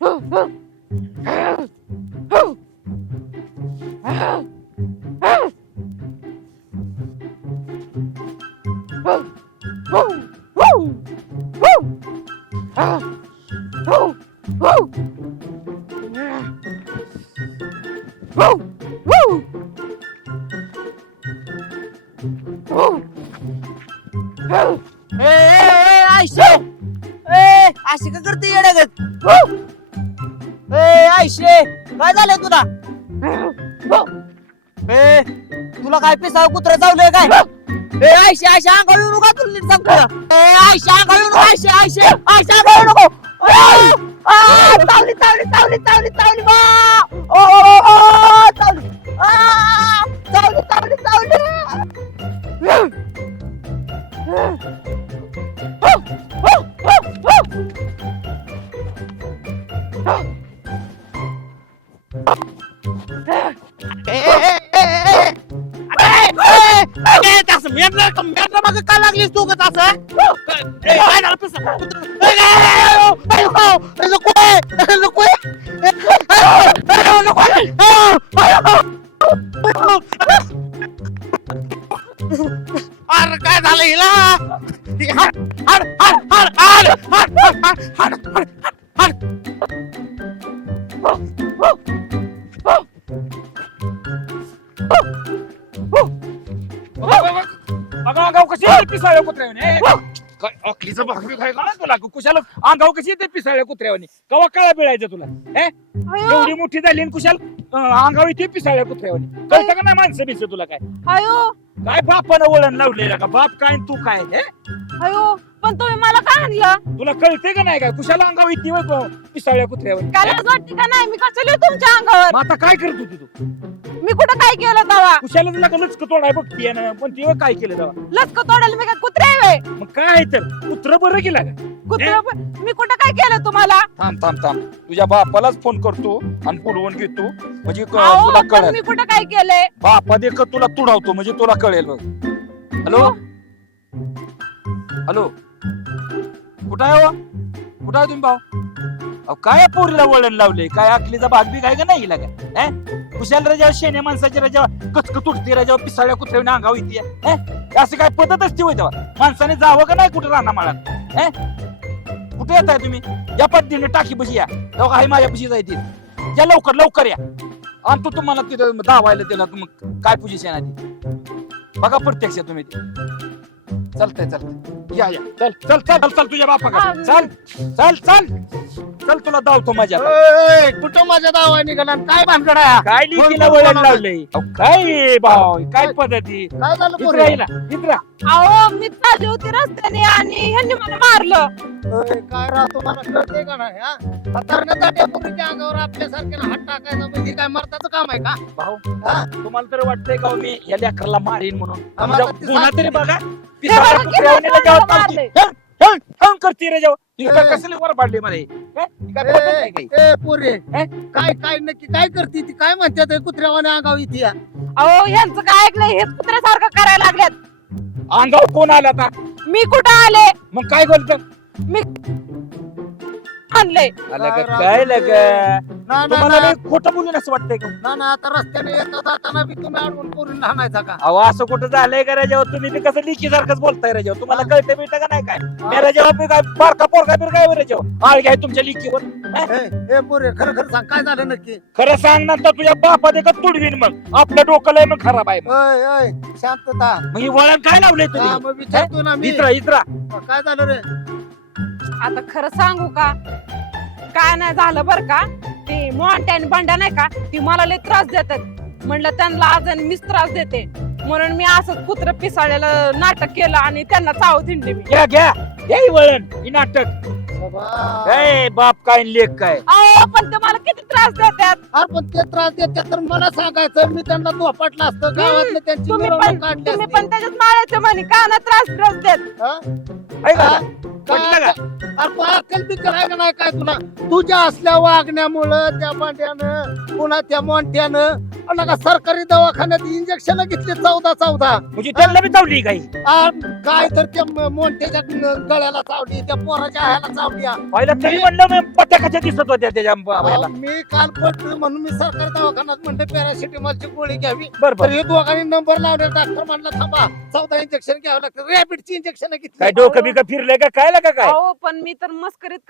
ए, ए, ए, Ayse. ए अशी का करते येड्यागत ए आयशे काय झालंय तुला? ए तुला काय पिसाळ कुत्रा चावलंय काय? ए आयशे आयशे अंगावर येऊ नका तुला नीट सांगतो. तुला. ए आयशे अंगावर येऊ नको आयशे आयशे आयशे अंगावर येऊ नको आ, आ, चावली चावली चावली चावली चावली बा. ओ, ओ, ओ, ओ, का लागलीस तू कस अरे काय झालं हिला अंगाव कशी येते पिसाळ्या कुत्र्यावानी ए, काय अखलीचं भाकरी काय का तुला कुशाला अंगाव कशी येते पिसाळ्या कुत्र्यावानी? कवा काळा पिळायचं तुला ए एवढी मोठी झाली आणि कुशाल अंगाव येते पिसाळ्या कुत्र्यावानी. कळतं का नाही माणसं बिनसं तुला काय? अयो! काय बापानं वळण लावलेलं का? बाप काय आणि तू काय हे? अयो! पण तुम्ही मला काय आणलं? तुला कळते का नाही काय कुशाला अंगाव येते वय प- पिसाळ्या कुत्र्यावानी काय लाज वाटते का नाही? मी येऊ तुमच्या अंगावर? मग आता काय करत होती तू? मी कुठं काय केलं तवा कुशाला तुला लचक तोडाय बघतीये ना पण ती काय केलं तेव्हा? लचक तोडायला मी काय कुत्रे? मग काय तर? कुत्र बरं केला का? कुत्रं मी कुठं काय केलं तुम्हाला? थांब थांब थांब. तुझ्या बापालाच फोन करतो आणि पुरवून घेतो. म्हणजे क- अहो, तुला पण कळेल. मी कुठं काय केलंय बापा देखत तुला तुडावतो म्हणजे तुला कळेल. बघ हॅलो हॅलो? कुठं आहे हो? कुठं आहे तुम्ही भाऊ? अहो काय पोरीला वळण लावले काय आखलीचा भाग बी काय का नाही हिला काय? हे? कुशाल राजा शेण्या माणसाची राजा कचक तुटते राजा पिसाळ्या कुत्र्याने अंगाव येते असं काय पद्धतच असते होय तेव्हा? माणसाने जावं का नाही कुठं राहणार मला हे? कुठे येत आहे तुम्ही? या पद्धतीने टाकी बशी या. तेव्हा काही माझ्या बशी जायची या लवकर लवकर या. आणि तू तुम्हाला तिथं धावायला दिला मग काय पोझिशन आहे ती. बघा प्रत्यक्ष तुम्ही ते. चालतंय चालतंय. या या. चल चल चल चल तुझ्या बापाकडे. चल चल चल. चल तुला धावतो माझ्या. ए, कुठं माझ्या दावा निघाला आणि काय भानगड आहे काय लिखीला वळण लावलंय? अहो, काय हे भाव काय पद्धती? काय झालं इथं पोरी? राहिला इथं अहो मी चालली होती रस्त्याने आणि ह्यांनी मला मारलं. ए, काय राहतो मला कळतंय का नाही हा? हातारण्यासाठी पोरीच्या अंगावर आपल्यासारख्याला हात टाकायचा म्हणजे काय मरताचं काम आहे का? भाऊ हा? तुम्हाला तर वाटतंय का हो मी या लेकराला मारीन म्हणून? आम्हाला ते गुन्हा. तरी बघा. बघा पिसाळ्या की कुत्र्यावानी मला त्याच्यावर मारलंय. हं, हं, हं करते रे जेव्हा ए. तिला कसली वर पाडली मला काय. ए पोरे. हे? काय काय नक्की काय करते ती? काय म्हणतात कुत्र्यावाने अंगाव इथे अहो ह्यांचं काय ऐकलं? हेच कुत्र्यासारखं करायला लागल्यात अंगावर कोण आला आता? मी कुठं आले? मग काय बोलत? मी आणले काय लग? ना ना तुम्हाला ना. लय खोटं बोलून असं वाटतंय का? ना ना आता रस्त्याने येता जाताना बी तुम्ही अडवून पोरीला हाणायचा का? अहो असं कुठं झालंय का राजावर तुम्ही ते कसं लिखी सारखंच बोलताय राजावर तुम्हाला कळतं बिळतं का नाही काय? मी राजावर बी काय बारका पोरका बिर काय राजावर आळ घ्याय तुमच्या लिखीवर ए ए, पोरे खरं खरं सांग काय झालं नक्की? खरं सांग ना तर तुझ्या बापा देखत तुडवीन मग. आपलं डोकं लय मग खराब आहे मग. ओय ओय शांतता. मग ही वळण काय लावलंय हा, तुम्ही? मग विचारतो ना मी. इतरा इतरा. काय झालं रे? आता खरं सांगू का? काय नाही झालं बर का? ती मोंट्या आणि बंड्या नाही का? ती मला लय त्रास देतात. म्हणलं त्यांना आज आणि मीच त्रास देते. म्हणून मी असं कुत्र पिसाळलेलं नाटक केलं आणि त्यांना चाव थिंडली मी. घ्या घ्या. ही वळण ही नाटक. बाप काय आणि लेख काय? अहो पण ते मला किती त्रास देतात? अरे पण ते त्रास देते तर मला सांगायचं मी त्यांना धोपाटलं असतं गावातले त्यांची तुम्ही मिरवणूक पण काढली तुम्ही असती. पण त्याच्यात मारायचं म्हणे का ना त्रास त्रास देत हा? पटलं का? अरे अक्कल बिक्कल आहे का नाही काय तुला तुझ्या असल्या वागण्यामुळं त्या मांड्यानं पुन्हा त्या मोठ्यानं अला का सरकारी दवाखान्यात इंजेक्शन घेतली चौदा चौदा. म्हणजे त्यांना बी चावली काही? काय तर त्या मोठ्याच्या गळ्याला चावली त्या पोराच्या ह्याला चावली. आ. पहिला तरी म्हणलं मी कशा दिसत होत्या त्याच्या बाबाला मी काल पडलो म्हणून मी सरकारी दवाखान्यात म्हणलं पॅरासिटामॉलची गोळी घ्यावी. बर तर हे दोघांनी नंबर लावले डॉक्टर म्हणला थांबा चौदा इंजेक्शन घ्यावं लागतं. रॅबिडची इंजेक्शन घेतली. काय डोकं बिकं फिरलंय का? काय का काय? अहो पण मी तर मस्करीत